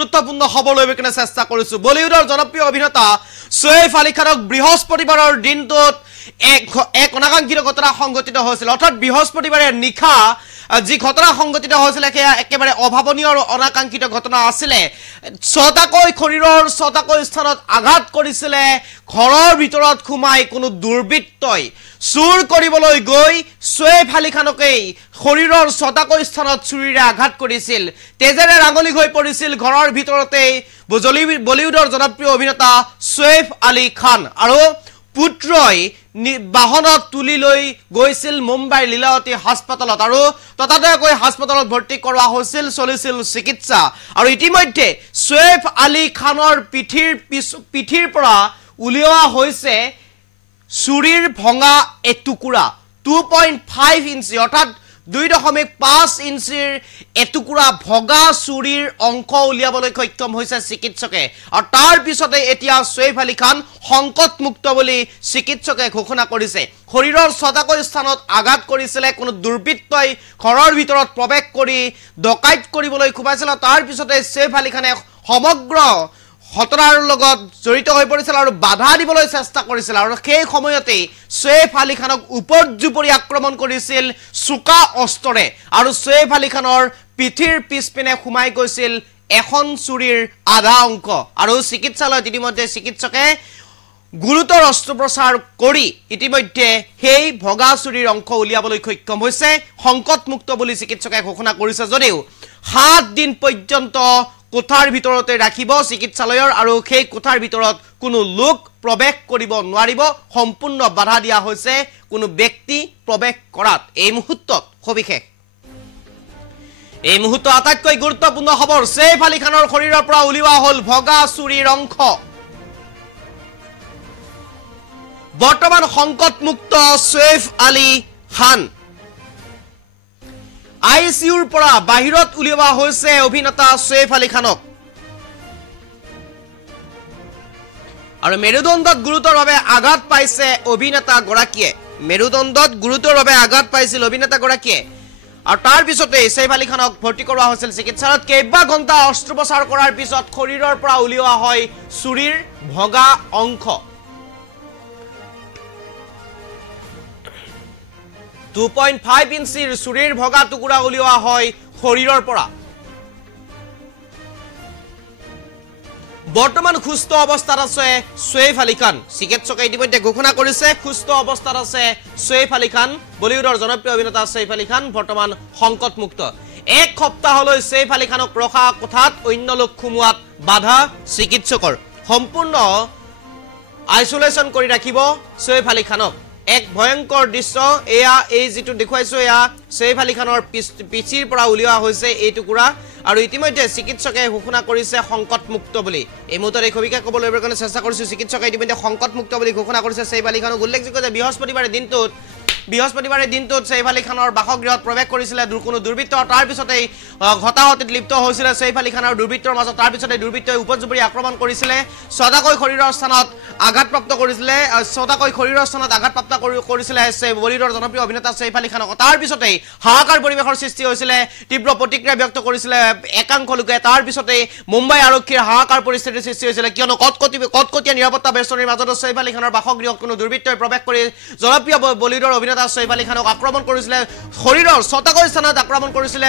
গুৰুত্বপূৰ্ণ খবৰ লৈ বিকনে চেষ্টা কৰিছো বলিউডৰ জনপ্ৰিয় অভিনেতা সৈফ আলী খানক বৃহস্পতিবাৰৰ দিনটোত এক অনাকাংক্ষিত ঘটনা সংঘটিত হৈছিল অৰ্থাৎ বৃহস্পতিবাৰে নিশা যি ঘটনা সংঘটিত হৈছিল সেয়া একেবাৰে অভাৱনীয় আৰু অনাকাংক্ষিত ঘটনা আছিলে ছটাকৈ শৰীৰৰ ছটাকৈ স্থানত আঘাত কৰিছিলে ঘৰৰ ভিতৰত খুমাই কোনো দুৰ্বৃত্তই চুৰ কৰিবলৈ গৈ সৈফ আলী খানকেই শৰীৰৰ ছটাকৈ স্থানত চুৰিৰে আঘাত কৰিছিল তেজেৰে ৰাঙলি হৈ পৰিছিল ঘৰৰ ভিতৰতেই বলিউডৰ জনপ্ৰিয় অভিনেতা সৈফ আলী খান আৰু পুত্ৰই বাহনত তুলি লৈ গৈছিল মুম্বাই লীলাৱতী হাস্পতালত আৰু ততাতৈয়াকৈ হাস্পতালত ভৰ্তি কৰোৱা হৈছিল চলিছিল চিকিৎসা আৰু ইতিমধ্যে সৈফ আলী খানৰ পিঠিৰ পৰা উলিওৱা হৈছে চুৰিৰ ভঙা এটুকুৰা 2.5 ইঞ্চি অৰ্থাৎ 2.5 ইঞ্চিৰ এটুকুৰা ভগা চুৰিৰ অংশ উলিয়াবলৈ সক্ষম হৈছে চিকিৎসকে আৰু তাৰ পিছতে এতিয়া সৈফ আলী খান সংকটমুক্ত বুলি চিকিৎসকে ঘোষণা কৰিছে শৰীৰৰ ছটাকৈ স্থানত আঘাত কৰিছিলে কোনো দুৰ্বৃত্তই ঘৰৰ ভিতৰত প্ৰৱেশ কৰি ডকাইত কৰিবলৈ খুবাইছিল তাৰ পিছতে সৈফ আলী খানে সমগ্ৰ ঘটনাৰ লগত জড়িত হৈ পৰিছিল আৰু বাধা দিবলৈ চেষ্টা কৰিছিল আৰু সেই সময়তে সৈফ আলী খানক উপৰ্যুপৰি আক্ৰমণ কৰিছিল চুকা অস্ত্ৰৰে আৰু সৈফ আলী খানৰ পিঠিৰ পিছপিনে সোমাই গৈছিল এখন চুৰিৰ আধা অংশ আৰু চিকিৎসালয়ত ইতিমধ্যে চিকিৎসকে গুৰুতৰ অস্ত্ৰোপচাৰ কৰি ইতিমধ্যে সেই ভগা চুৰিৰ অংশ উলিয়াবলৈ সক্ষম হৈছে সংকটমুক্ত বুলি চিকিৎসকে ঘোষণা কৰিছে যদিও 7 দিন পৰ্যন্ত কোঠাৰ ভিতৰতে ৰাখিব চিকিৎসালয়ৰ আৰু সেই কোঠাৰ ভিতৰত কোনো লোক প্ৰৱেশ কৰিব নোৱাৰিব সম্পূৰ্ণ বাধা দিয়া হৈছে কোনো ব্যক্তি প্ৰৱেশ কৰাত এই মুহূৰ্তত সবিশেষ এই মুহূৰ্তত আটাইতকৈ গুৰুত্বপূৰ্ণ খবৰ সৈফ আলী খানৰ শৰীৰৰ পৰা উলিওৱা হ'ল ভগা চুৰিৰ অংশ বৰ্তমান সংকটমুক্ত সৈফ আলী খান আইসিউৰ পৰা বাহিৰত উলিওৱা হৈছে অভিনেতা সৈফ আলী খানক আৰু মেৰুদণ্ডত গুৰুতৰভাৱে আঘাত পাইছে অভিনেতা গৰাকীয়ে মেৰুদণ্ডত গুৰুতৰভাৱে আঘাত পাইছিল অভিনেতা গৰাকীয়ে আৰু তাৰ পিছতে সৈফ আলী খানক ভৰ্তি কৰোৱা হৈছিল চিকিৎসালয়ত কেইবা ঘণ্টা অস্ত্ৰোপচাৰ কৰাৰ পিছত শৰীৰৰ পৰা উলিওৱা হয় চুৰিৰ ভগা অংশ 2.5 ইঞ্চিৰ চুৰিৰ ভগা টুকুৰা উলিওৱা হয় শৰীৰৰ পৰা বৰ্তমান সুস্থ অৱস্থাত আছে সৈফ আলী খান চিকিৎসকে ইতিমধ্যে ঘোষণা কৰিছে সুস্থ অৱস্থাত আছে সৈফ আলী খান বলিউডৰ জনপ্ৰিয় অভিনেতা সৈফ আলী খান বৰ্তমান সংকটমুক্ত এক সপ্তাহলৈ সৈফ আলী খানক ৰখা কোঠাত অন্য লোক খুমুৱাত বাধা চিকিৎসকৰ সম্পূৰ্ণ আইসোলেশন কৰি ৰাখিব সৈফ আলী খানক এক ভয়ংকৰ দৃশ্য এয়া এই যেটো দেখুৱাইছো এয়া সৈফ আলী খানৰ পিঠিৰ পৰা উলিওৱা হৈছে এই টুকুৰা আৰু ইতিমধ্যে চিকিৎসকে ঘোষণা কৰিছে সংকটমুক্ত বুলি এই মুহূৰ্তত এই খবিকা কবলৈ কাৰণে চেষ্টা কৰিছো চিকিৎসকে ইতিমধ্যে সংকটমুক্ত বুলি ঘোষণা কৰিছে সৈফ আলী খানক উল্লেখযোগ্য যে বৃহস্পতিবাৰে দিনটোত সৈফ আলী খানৰ বাসগৃহত প্ৰৱেশ কৰিছিল কোনো দুৰ্বৃত্ত তাৰ পিছতে ঘটাহতিত লিপ্ত হৈছিল সৈফ আলী খানৰ দুৰ্বৃত্তৰ মাজত তাৰ পিছতে দুৰ্বৃত্তই উপজুপৰি আক্ৰমণ কৰিছিল ছটাকৈ শৰীৰৰ স্থানত আঘাতপ্ৰাপ্ত কৰিছিল বলিউডৰ জনপ্ৰিয় অভিনেতা সৈফ আলী খানক তাৰ পিছতে হাহাকাৰ পৰিৱেশৰ সৃষ্টি হৈছিল তীব্ৰ প্ৰতিক্ৰিয়া ব্যক্ত কৰিছিল একাংশ লোকে তাৰ পিছতে মুম্বাই আৰক্ষীৰ হাহাকাৰ পৰিস্থিতিৰ সৃষ্টি হৈছিল কিয়নো কটকটীয়া নিৰাপত্তা বেষ্টনীৰ মাজত সৈফ আলী খানৰ বাসগৃহত কোনো দুৰ্বৃত্তই প্ৰৱেশ কৰি জনপ্ৰিয় বলিউডৰ অভিনেতা সৈফ আলী খানক আক্ৰমণ কৰিছিল শৰীৰৰ ছটাকৈ স্থানত আক্ৰমণ কৰিছিল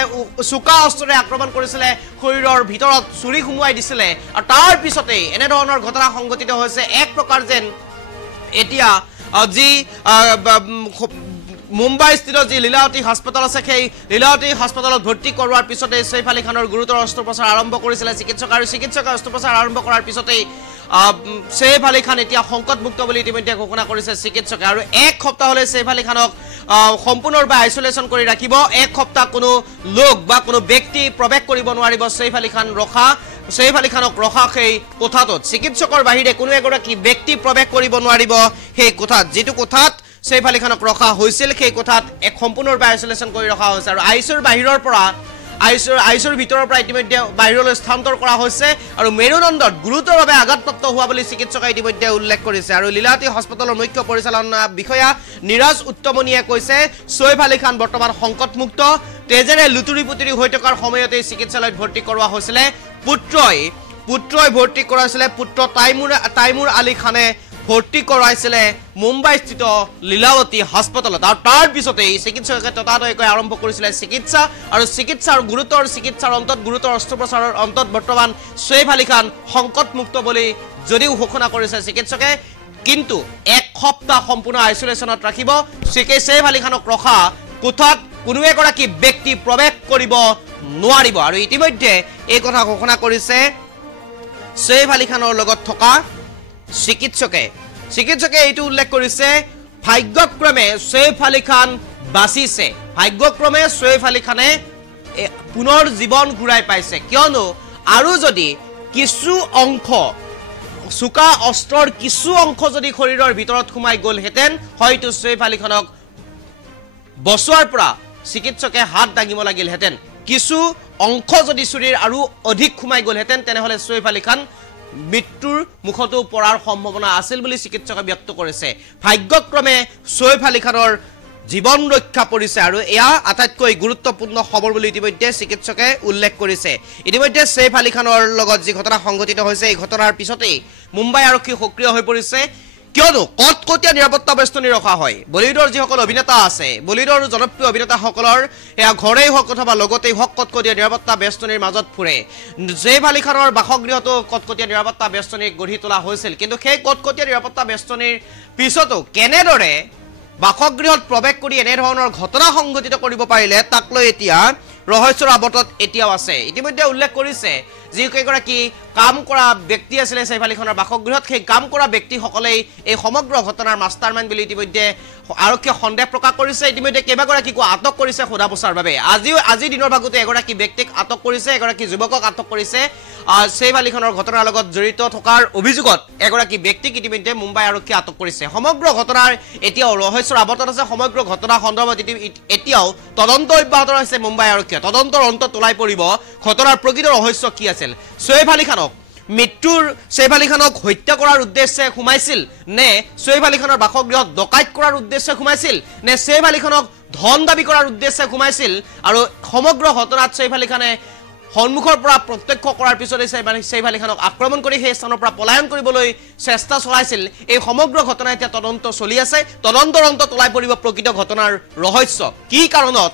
চুকা অস্ত্ৰৰে আক্ৰমণ কৰিছিল শৰীৰৰ ভিতৰত চুৰি সুমুৱাই দিছিল আৰু তাৰ পিছতে এনে ধৰণৰ ঘটনা সংঘটিত হৈছে এক প্ৰকাৰ যেন এতিয়া যি মুম্বাই স্থিত যি লীলাৱতী হাস্পতাল আছে সেই লীলাৱতী হাস্পতালত ভৰ্তি কৰোৱাৰ পিছতে সৈফ আলী খানৰ গুৰুতৰ অস্ত্ৰোপচাৰ আৰম্ভ কৰিছিল চিকিৎসকে অস্ত্ৰোপচাৰ আৰম্ভ কৰাৰ পিছতে সৈফ আলী খান এতিয়া সংকটমুক্ত বুলি ইতিমধ্যে ঘোষণা কৰিছে চিকিৎসকে আৰু এক সপ্তাহলৈ সৈফ আলী খানক সম্পূৰ্ণৰূপে আইসোলেশন কৰি ৰাখিব এক সপ্তাহ কোনো লোক বা কোনো ব্যক্তি প্ৰৱেশ কৰিব নোৱাৰিব সৈফ আলী খানক ৰখা সেই কোঠাটোত চিকিৎসকৰ বাহিৰে কোনো এগৰাকী ব্যক্তি প্ৰৱেশ কৰিব নোৱাৰিব সেই কোঠাত যিটো কোঠাত সৈফ আলী খানক ৰখা হৈছিল সেই কোঠাত এক সম্পূৰ্ণৰূপে আইসোলেশন কৰি ৰখা হৈছে আৰু আইচৰ ভিতৰৰ পৰা ইতিমধ্যে বাহিৰলৈ স্থানান্তৰ কৰা হৈছে আৰু মেৰুদণ্ডত গুৰুতৰভাৱে আঘাতপ্ৰাপ্ত হোৱা বুলি চিকিৎসকে ইতিমধ্যে উল্লেখ কৰিছে আৰু লীলাৱতী হাস্পতালৰ মুখ্য পৰিচালনা বিষয়া নিৰাজ উত্তমনীয়ে কৈছে সৈফ আলী খান বৰ্তমান সংকটমুক্ত তেজেৰে লুতুৰি পুতুৰি হৈ থকাৰ সময়তে চিকিৎসালয়ত ভৰ্তি কৰোৱা হৈছিল পুত্ৰই ভৰ্তি কৰাইছিলে পুত্ৰ তাইমুৰ আলী খানে ভৰ্তি কৰাইছিলে মুম্বাইস্থিত লীলাৱতী হাস্পতালত আৰু তাৰ পিছতেই চিকিৎসকে ততাতৈয়াকৈ আৰম্ভ কৰিছিলে চিকিৎসা আৰু গুৰুতৰ চিকিৎসাৰ অন্তত গুৰুতৰ অস্ত্ৰোপচাৰৰ অন্তত বৰ্তমান শ্বইফ আলী খান সংকটমুক্ত বুলি যদিও ঘোষণা কৰিছে চিকিৎসকে কিন্তু এক সপ্তাহ সম্পূৰ্ণ আইচোলেশ্যনত ৰাখিব শ্বইফ আলী খানক ৰখা কোঠাত কোনো এগৰাকী ব্যক্তি প্ৰৱেশ কৰিব নোৱাৰিব আৰু ইতিমধ্যে এই কথা ঘোষণা কৰিছে শ্বইফ আলী খানৰ লগত থকা চিকিৎসকে এইটো উল্লেখ কৰিছে ভাগ্যক্ৰমে শ্বইফ আলী খান বাচিছে ভাগ্যক্ৰমে শ্বইফ আলী খানে পুনৰ জীৱন ঘূৰাই পাইছে কিয়নো আৰু যদি কিছু অংশ চুকা অস্ত্ৰৰ কিছু অংশ যদি শৰীৰৰ ভিতৰত সোমাই গ'লহেঁতেন হয়তো শ্বইফ আলী খানক বচোৱাৰ পৰা চিকিৎসকে হাত দাঙিব লাগিলহেঁতেন কিছু অংশ যদি শৰীৰ আৰু অধিক সোমাই গ'লহেঁতেন তেনেহ'লে শ্বইফ আলী খান মৃত্যুৰ মুখতো পৰাৰ সম্ভাৱনা আছিল বুলি চিকিৎসকে ব্যক্ত কৰিছে ভাগ্যক্ৰমে শ্বইফ আলী খানৰ জীৱন ৰক্ষা পৰিছে আৰু এয়া আটাইতকৈ গুৰুত্বপূৰ্ণ খবৰ বুলি ইতিমধ্যে চিকিৎসকে উল্লেখ কৰিছে ইতিমধ্যে শ্বইফ আলী খানৰ লগত যি ঘটনা সংঘটিত হৈছে এই ঘটনাৰ পিছতেই মুম্বাই আৰক্ষী সক্ৰিয় হৈ পৰিছে কিয়নো কটকটীয়া নিৰাপত্তা বেষ্টনী ৰখা হয় বলিউডৰ যিসকল অভিনেতা আছে বলিউডৰ জনপ্ৰিয় অভিনেতাসকলৰ এয়া ঘৰেই হওক অথবা লগতেই হওক কটকটীয়া নিৰাপত্তা বেষ্টনীৰ মাজত ফুৰে শ্বইফ আলী খানৰ বাসগৃহতো কটকটীয়া নিৰাপত্তা বেষ্টনী গঢ়ি তোলা হৈছিল কিন্তু সেই কটকটীয়া নিৰাপত্তা বেষ্টনীৰ পিছতো কেনেদৰে বাসগৃহত প্ৰৱেশ কৰি এনেধৰণৰ ঘটনা সংঘটিত কৰিব পাৰিলে তাক লৈ এতিয়া ৰহস্যৰ আৱৰ্তত এতিয়াও আছে ইতিমধ্যে উল্লেখ কৰিছে যিকেইগৰাকী কাম কৰা ব্যক্তি আছিলে শ্বইফ আলী খানৰ বাসগৃহত সেই কাম কৰা ব্যক্তিসকলেই এই সমগ্ৰ ঘটনাৰ মাষ্টাৰমাইণ্ড বুলি ইতিমধ্যে আৰক্ষীয়ে সন্দেহ প্ৰকাশ কৰিছে ইতিমধ্যে কেইবাগৰাকীকো আটক কৰিছে সোধা পোছাৰ বাবে আজি দিনৰ ভাগতে এগৰাকী ব্যক্তিক আটক কৰিছে এগৰাকী যুৱকক আটক কৰিছে শ্বইফ আলী খানৰ ঘটনাৰ লগত জড়িত থকাৰ অভিযোগত এগৰাকী ব্যক্তিক ইতিমধ্যে মুম্বাই আৰক্ষীয়ে আটক কৰিছে সমগ্ৰ ঘটনাৰ এতিয়াও ৰহস্যৰ আৱৰ্তত আছে সমগ্ৰ ঘটনা সন্দৰ্ভত এতিয়াও তদন্ত অব্যাহত আছে মুম্বাই আৰক্ষীয়ে তদন্তৰ অন্তত ওলাই পৰিব ঘটনাৰ প্ৰকৃত ৰহস্য কি আছিল শ্বইফ আলী খানক শ্বইফ আলী খানক হত্যা কৰাৰ উদ্দেশ্যে সোমাইছিল নে শ্বইফ আলী খানৰ বাসগৃহত ডকাইত কৰাৰ উদ্দেশ্যে সোমাইছিল নে শ্বইফ আলী খানক ধন দাবী কৰাৰ উদ্দেশ্যে সোমাইছিল আৰু সমগ্ৰ ঘটনাত শ্বইফ আলী খানে সন্মুখৰ পৰা প্ৰত্যক্ষ কৰাৰ পিছতে শ্বইফ আলী খানক আক্ৰমণ কৰি সেই স্থানৰ পৰা পলায়ন কৰিবলৈ চেষ্টা চলাইছিল এই সমগ্ৰ ঘটনা এতিয়া তদন্ত চলি আছে তদন্তৰ অন্তত ওলাই পৰিব প্ৰকৃত ঘটনাৰ ৰহস্য কি কাৰণত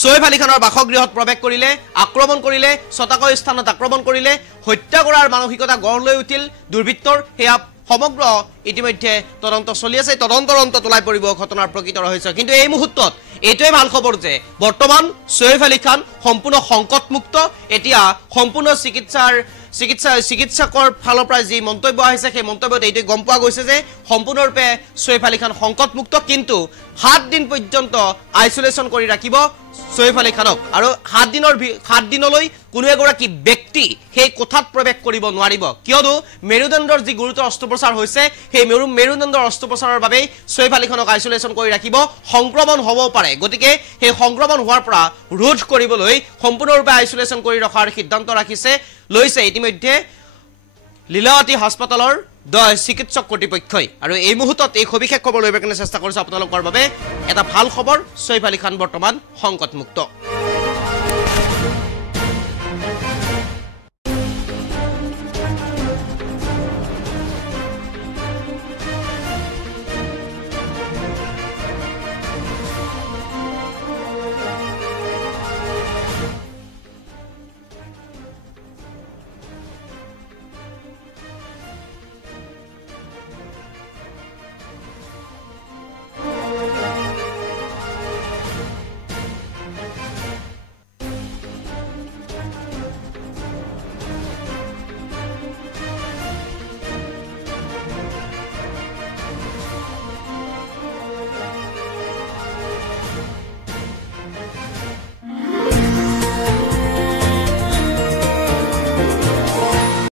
শ্বইফ আলী খানৰ বাসগৃহত প্ৰৱেশ কৰিলে আক্ৰমণ কৰিলে ছটাকৈ স্থানত আক্ৰমণ কৰিলে হত্যা কৰাৰ মানসিকতা গঢ় লৈ উঠিল দুৰ্বৃত্তৰ সেয়া সমগ্ৰ ইতিমধ্যে তদন্ত চলি আছে তদন্তৰ অন্তত ওলাই পৰিব ঘটনাৰ প্ৰকৃত ৰহস্য কিন্তু এই মুহূৰ্তত এইটোৱে ভাল খবৰ যে বৰ্তমান শ্বইফ আলী খান সম্পূৰ্ণ সংকটমুক্ত এতিয়া সম্পূৰ্ণ চিকিৎসকৰ ফালৰ পৰা যি মন্তব্য আহিছে সেই মন্তব্যত এইটোৱে গম পোৱা গৈছে যে সম্পূৰ্ণৰূপে শ্বইফ আলী খান সংকটমুক্ত কিন্তু 7 দিন পৰ্যন্ত আইচোলেশ্যন কৰি ৰাখিব শ্বইফ আলী খানক আৰু 7 দিনলৈ কোনো এগৰাকী ব্যক্তি সেই কোঠাত প্ৰৱেশ কৰিব নোৱাৰিব কিয়নো মেৰুদণ্ডৰ যি গুৰুতৰ অস্ত্ৰোপচাৰ হৈছে সেই মেৰুদণ্ডৰ অস্ত্ৰোপচাৰৰ বাবে শ্বইফ আলী খানক আইচোলেশ্যন কৰি ৰাখিব সংক্ৰমণ হ'ব পাৰে গতিকে সেই সংক্ৰমণ হোৱাৰ পৰা ৰোধ কৰিবলৈ সম্পূৰ্ণৰূপে আইচোলেশ্যন কৰি ৰখাৰ সিদ্ধান্ত লৈছে ইতিমধ্যে লীলাৱতী হাস্পতালৰ চিকিৎসক কৰ্তৃপক্ষই আৰু এই মুহূৰ্তত এই সবিশেষ খবৰ লৈ চেষ্টা কৰিছো আপোনালোকৰ বাবে এটা ভাল খবৰ শ্বইফ আলী খান বৰ্তমান সংকটমুক্ত